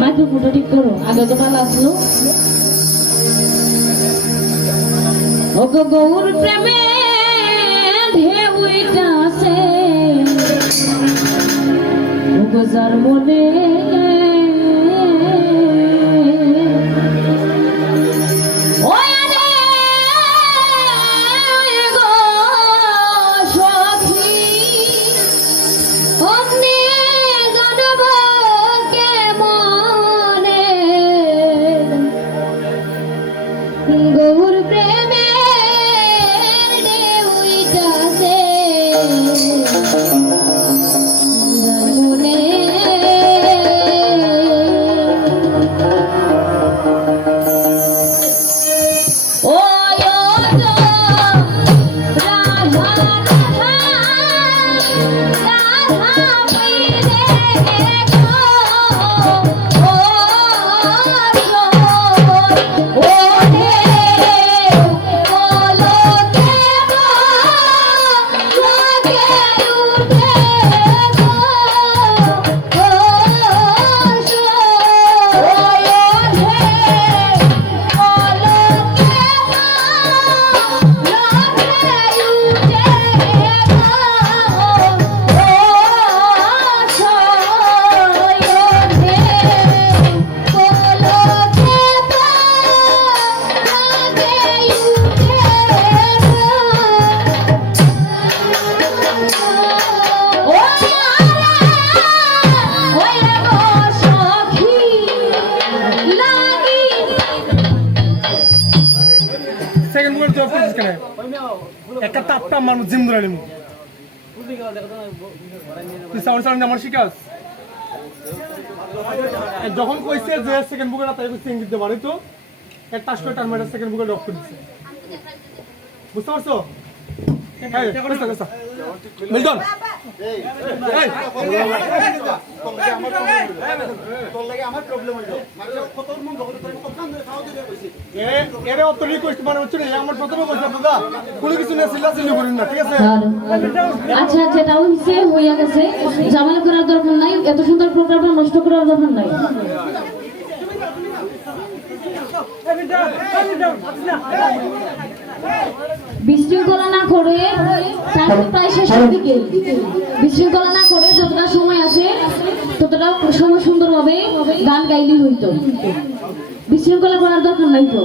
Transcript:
মাইক্রোফোনটা ঠিক করো, আগে তো ভালো আসলো। ওগো গৌর প্রেমে ঢেউটা আছে, ওগো যার মনে গৌর প্রেমে ঢেউটা আছে, মনে ও সেকেন্ড বুকের জব করছিস কেন? একটা তাপটা মানুষ জিম ধরে নিমু। তুই সাউন্ড সাউন্ড আমার শিখাস? যখন কইছে যে সেকেন্ড বুকের তাই কইছে ইঙ্গিত দিতে পারে তো একটা টাচ করে টার্মেটার সেকেন্ড বুকের ড্রপ করে দিছে। বুঝতে পারছো? হ্যাঁ, কইছা কইছা। মিল্টন এই তোর লাগে আমার প্রবলেম হইলো। মানে কত মন বগলে তোর কত কান ধরে খাওয়া দিতে কইছি। এরে অত রিকোয়েস্ট মানে হচ্ছে না, আমার প্রথমে কইছে দাদা কোনো কিছু না চিল্লাচিল্লি করেন না, ঠিক আছে? আচ্ছা, যেটা হইছে হইয়া গেছে, ঝামেলা করার দরকার নাই, এত সুন্দর প্রোগ্রামটা নষ্ট করার দরকার নাই। বিশৃঙ্খলা না করে প্রায় শেষের দিকে বিশৃঙ্খলা না করে যতটা সময় আছে ততটা সময় সুন্দরভাবে গান গাইলেই হইতো, বিশৃঙ্খলা করার দরকার নাই তো।